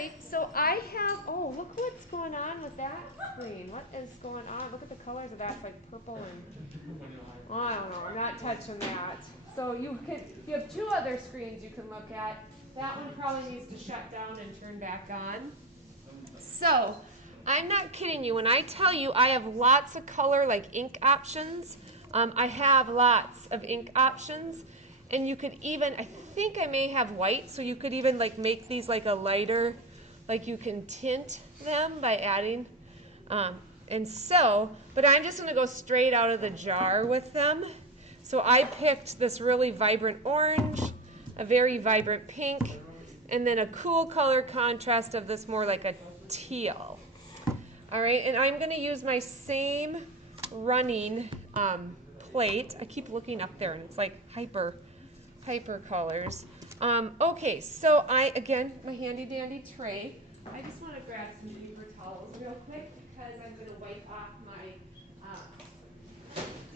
right, so I have, oh, look what's going on with that screen. What is going on? Look at the colors of that. It's like purple and, oh, I don't know, I'm not touching that. So you have two other screens you can look at. That one probably needs to shut down and turn back on. So, I'm not kidding you when I tell you I have lots of color, like ink options. I have lots of ink options, and you could even, I think I may have white, so you could even like make these like a lighter, like you can tint them by adding. But I'm just gonna go straight out of the jar with them. So I picked this really vibrant orange, a very vibrant pink, and then a cool color contrast of this more like a teal. All right, and I'm going to use my same running plate. I keep looking up there, and it's like hyper colors. Okay, so again, my handy dandy tray. I just want to grab some paper towels real quick because I'm going to wipe off my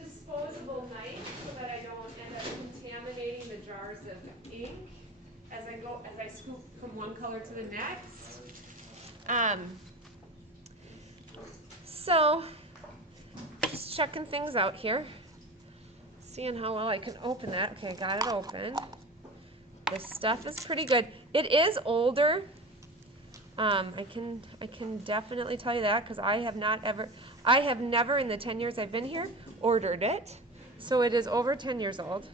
disposable knife so that I don't end up contaminating the jars of ink as I scoop from one color to the next. So just checking things out here, seeing how well I can open that. Okay, I got it open. This stuff is pretty good. It is older. I can definitely tell you that because I have never in the 10 years I've been here ordered it. So it is over 10 years old.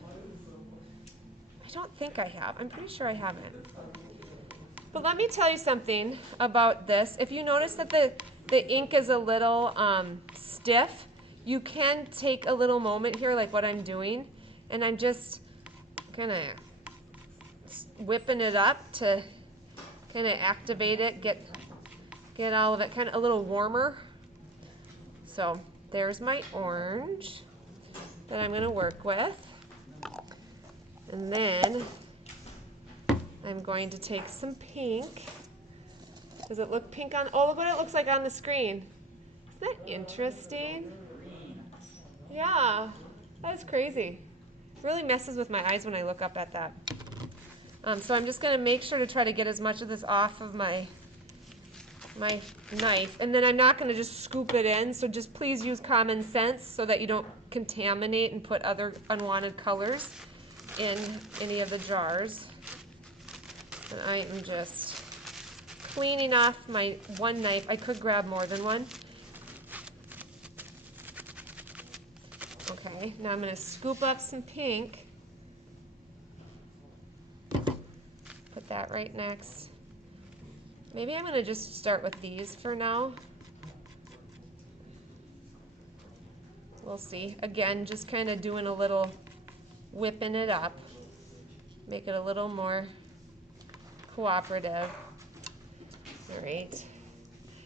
I don't think I have. I'm pretty sure I haven't. But let me tell you something about this. If you notice that the ink is a little stiff, you can take a little moment here, like what I'm doing, and I'm just kind of whipping it up to kind of activate it, get all of it kind of a little warmer. So there's my orange that I'm going to work with. And then I'm going to take some pink. Does it look pink on, oh, look what it looks like on the screen. Isn't that interesting? Yeah, that's crazy. It really messes with my eyes when I look up at that. So I'm just going to make sure to try to get as much of this off of my knife. And then I'm not going to just scoop it in, so just please use common sense so that you don't contaminate and put other unwanted colors in any of the jars. And I am just cleaning off my one knife. I could grab more than one. Okay, now I'm going to scoop up some pink. Put that right next. Maybe I'm going to just start with these for now. We'll see. Again, just kind of doing a little whipping it up. Make it a little more cooperative. All right.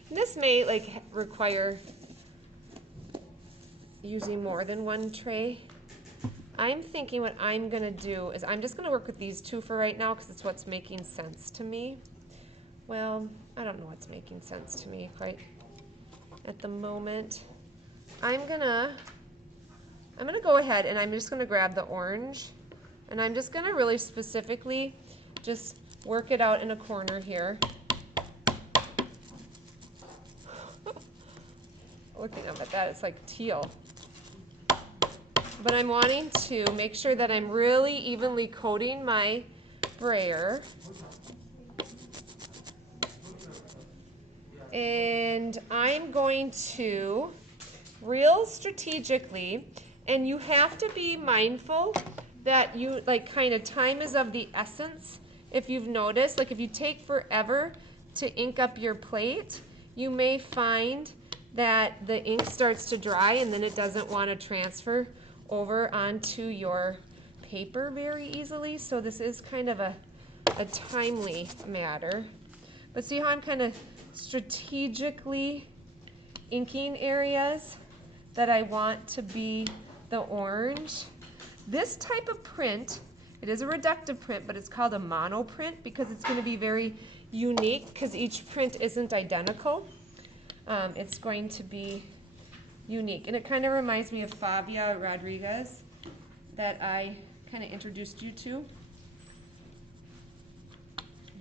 And this may require using more than one tray. I'm thinking what I'm going to do is I'm just going to work with these two for right now because it's what's making sense to me. Well, I don't know what's making sense to me quite at the moment. I'm gonna go ahead and I'm just gonna grab the orange and I'm just gonna really specifically just work it out in a corner here. Looking up at that, it's like teal. But I'm wanting to make sure that I'm really evenly coating my brayer. And I'm going to real strategically, and you have to be mindful that you kind of time is of the essence. If you've noticed, if you take forever to ink up your plate, you may find that the ink starts to dry and then it doesn't want to transfer over onto your paper very easily. So this is kind of a timely matter. But see how I'm kind of strategically inking areas that I want to be the orange. This type of print, it is a reductive print, but it's called a monoprint because it's going to be very unique because each print isn't identical. It's going to be unique. And it kind of reminds me of Fabia Rodriguez that I kind of introduced you to.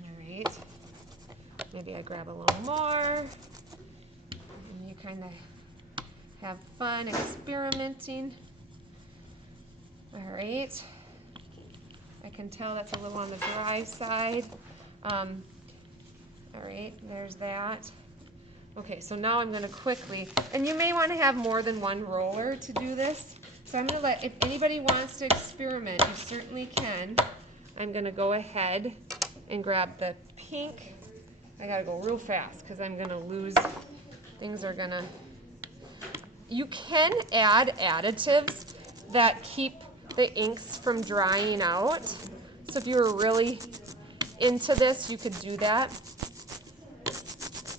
All right. I'm Maybe I grab a little more. And you kind of have fun experimenting. All right. I can tell that's a little on the dry side. All right, there's that. Okay, so now I'm gonna quickly, and you may wanna have more than one roller to do this. So I'm gonna let, if anybody wants to experiment, you certainly can. I'm gonna go ahead and grab the pink. I gotta go real fast because I'm gonna lose, things are gonna, you can add additives that keep the inks from drying out. So if you were really into this, you could do that.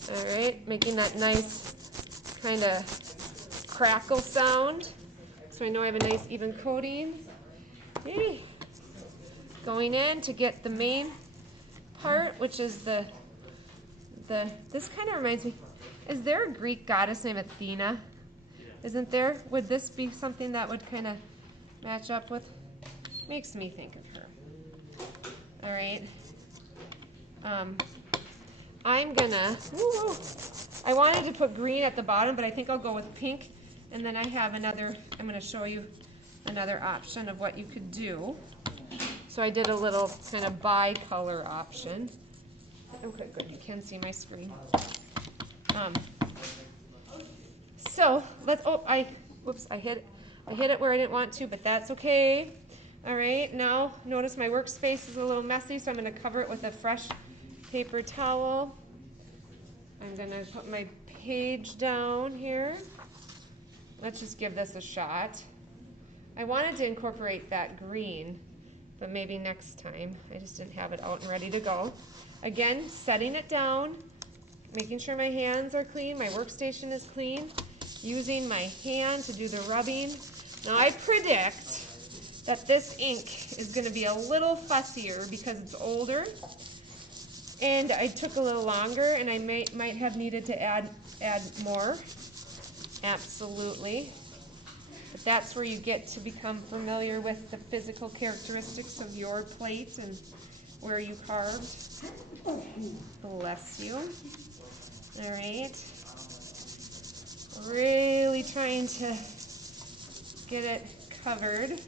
All right, making that nice kind of crackle sound. So I know I have a nice even coating. Yay. Going in to get the main part, which is this kind of reminds me, is there a Greek goddess named Athena? Isn't there? Would this be something that would kind of match up with? Makes me think of her. All right. I'm gonna, I wanted to put green at the bottom, but I think I'll go with pink. And then I have another, I'm gonna show you another option of what you could do. So I did a little kind of bi-color option. Okay, good, you can see my screen. So let's, whoops, I hit it where I didn't want to, but that's okay. All right, now notice my workspace is a little messy, so I'm gonna cover it with a fresh paper towel. I'm gonna put my page down here. Let's just give this a shot. I wanted to incorporate that green, but maybe next time. I just didn't have it out and ready to go. Again, setting it down, making sure my hands are clean, my workstation is clean, using my hand to do the rubbing. Now I predict that this ink is gonna be a little fussier because it's older. And I took a little longer, and I might have needed to add more. Absolutely. But that's where you get to become familiar with the physical characteristics of your plate and where you carved. Bless you. All right. Really trying to get it covered.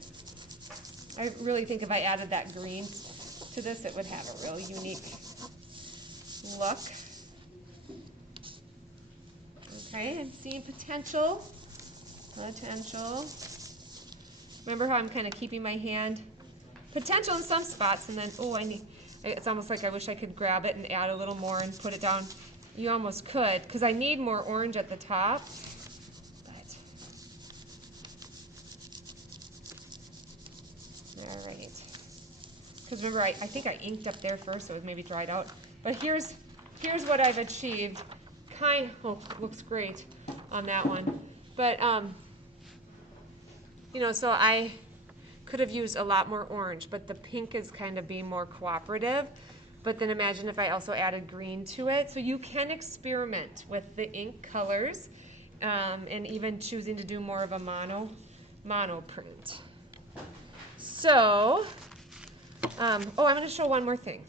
I really think if I added that green to this, it would have a real unique look. Okay, I'm seeing potential. Remember how I'm kind of keeping my hand? Potential in some spots, and then, it's almost like I wish I could grab it and add a little more and put it down. You almost could, because I need more orange at the top. But, all right. Because remember, I think I inked up there first, so it was maybe dried out. But here's what I've achieved. Looks great on that one. But, so I could have used a lot more orange, but the pink is kind of being more cooperative. But then imagine if I also added green to it. So you can experiment with the ink colors and even choosing to do more of a mono print. So, I'm going to show one more thing.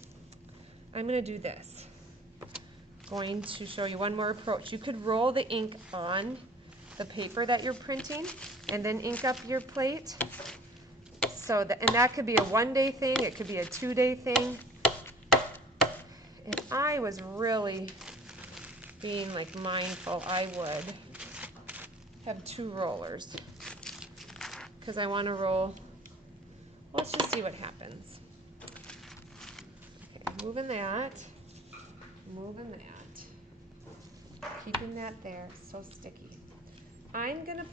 I'm going to do this. Going to show you one more approach. You could roll the ink on the paper that you're printing and then ink up your plate. So and that could be a 1-day thing, it could be a 2-day thing. If I was really being like mindful, I would have 2 rollers because I want to roll. Let's just see what happens. Okay, moving that. Keeping that there, so sticky. I'm gonna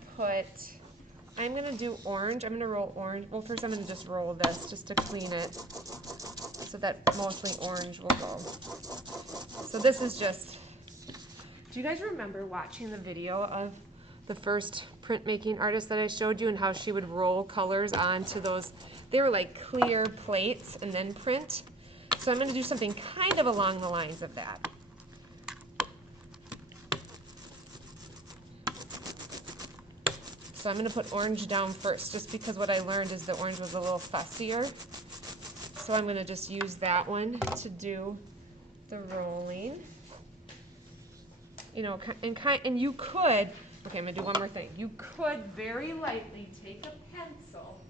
do orange. I'm gonna roll orange. Well, first I'm gonna just roll this just to clean it so that mostly orange will go. So this is just, do you guys remember watching the video of the first printmaking artist that I showed you and how she would roll colors onto those? They were like clear plates and then print. So I'm going to do something kind of along the lines of that. So I'm going to put orange down first, just because what I learned is the orange was a little fussier. So I'm going to just use that one to do the rolling. you know, and you could, okay, I'm gonna do one more thing. You could very lightly take a pencil,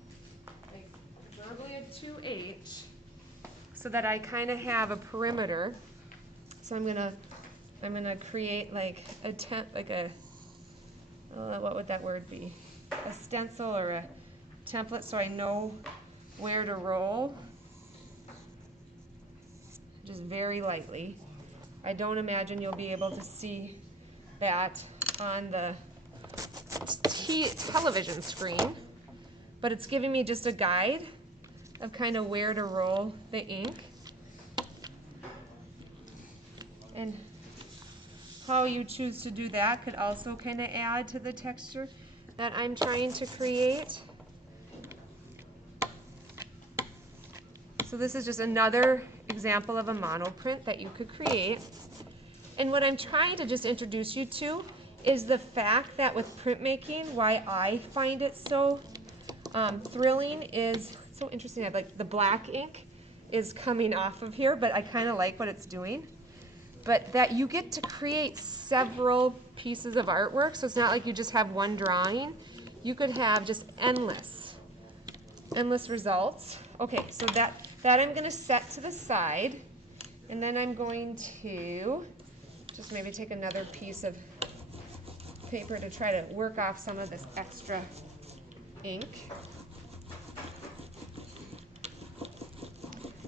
like preferably a 2H, so that I kind of have a perimeter. So I'm gonna create like what would that word be? A stencil or a template, so I know where to roll. Just very lightly. I don't imagine you'll be able to see that on the television screen, but it's giving me just a guide of kind of where to roll the ink and how you choose to do that could also kind of add to the texture that I'm trying to create. So this is just another example of a monoprint that you could create. And what I'm trying to just introduce you to is the fact that with printmaking, why I find it so thrilling is, so interesting, like the black ink is coming off of here, but I kind of like what it's doing. But that you get to create several pieces of artwork, so it's not like you just have one drawing. You could have just endless results. Okay, so that I'm going to set to the side, and then I'm going to just maybe take another piece of paper to try to work off some of this extra ink.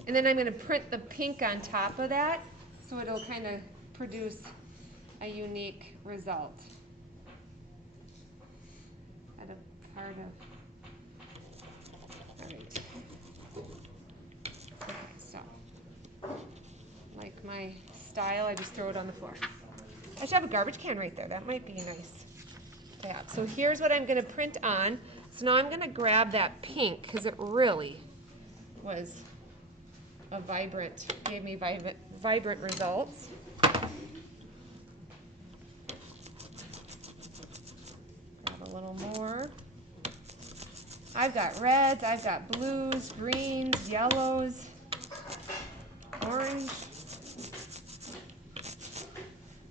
And then I'm going to print the pink on top of that, so it'll kind of produce a unique result. At a part of, all right. Okay, so, like my style, I just throw it on the floor. I should have a garbage can right there. That might be nice to have. So here's what I'm going to print on. So now I'm going to grab that pink because it really was a gave me vibrant results. Grab a little more. I've got reds, I've got blues, greens, yellows, orange.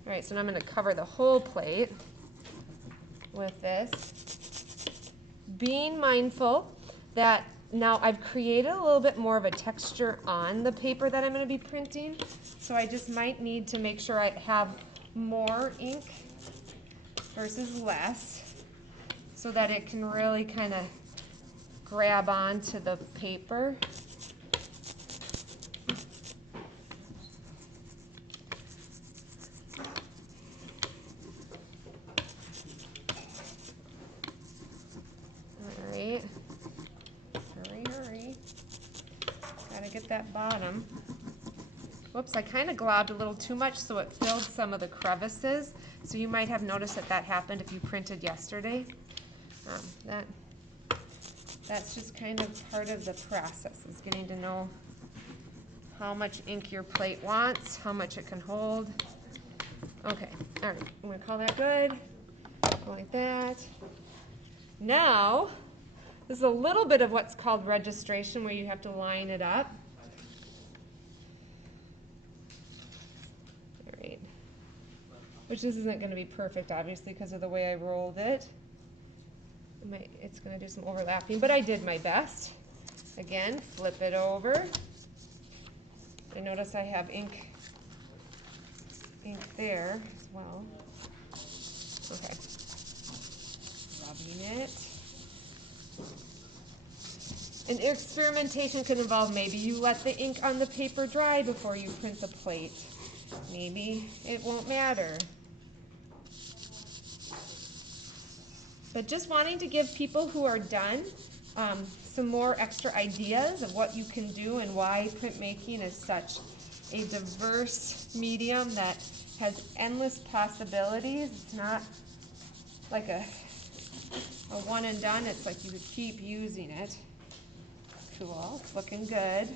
All right, so now I'm going to cover the whole plate with this. Being mindful that now I've created a little bit more of a texture on the paper that I'm going to be printing, so I just might need to make sure I have more ink versus less so that it can really kind of grab onto the paper. All right. Hurry. Gotta get that bottom. Whoops, I kind of globbed a little too much, so it filled some of the crevices. So you might have noticed that happened if you printed yesterday. That's just kind of part of the process, is getting to know how much ink your plate wants, how much it can hold. Okay, all right, I'm gonna call that good. Go like that. Now, this is a little bit of what's called registration, where you have to line it up. All right, which this isn't gonna be perfect, obviously, because of the way I rolled it. It's going to do some overlapping, but I did my best. Again, flip it over. I notice I have ink there as well. Okay. Rubbing it. And experimentation can involve maybe you let the ink on the paper dry before you print the plate. Maybe it won't matter. But just wanting to give people who are done some more extra ideas of what you can do and why printmaking is such a diverse medium that has endless possibilities. It's not like a one and done. It's like you could keep using it. Cool, it's looking good.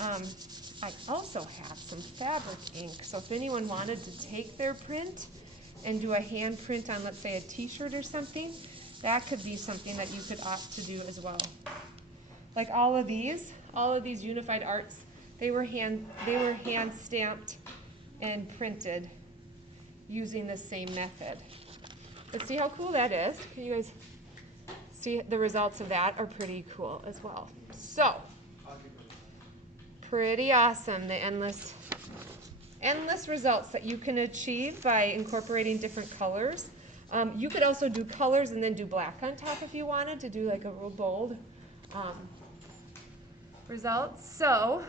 I also have some fabric ink, so if anyone wanted to take their print and do a hand print on, let's say, a t-shirt or something, that could be something that you could opt to do as well. Like all of these unified arts, they were hand stamped and printed using the same method. But see how cool that is? Can you guys see the results of that are pretty cool as well. So, pretty awesome, the endless results that you can achieve by incorporating different colors. You could also do colors and then do black on top if you wanted to do like a real bold result. So,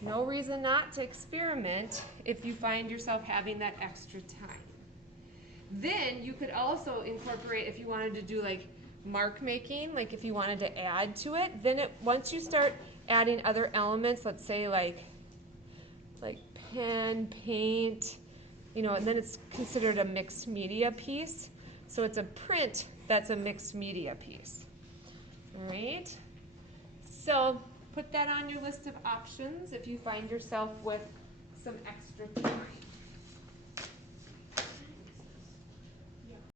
no reason not to experiment if you find yourself having that extra time. Then you could also incorporate, if you wanted to do like mark making, like if you wanted to add to it, then once you start adding other elements, let's say like pen, paint, you know, and then it's considered a mixed media piece. So it's a print that's a mixed media piece. All right? So put that on your list of options if you find yourself with some extra time.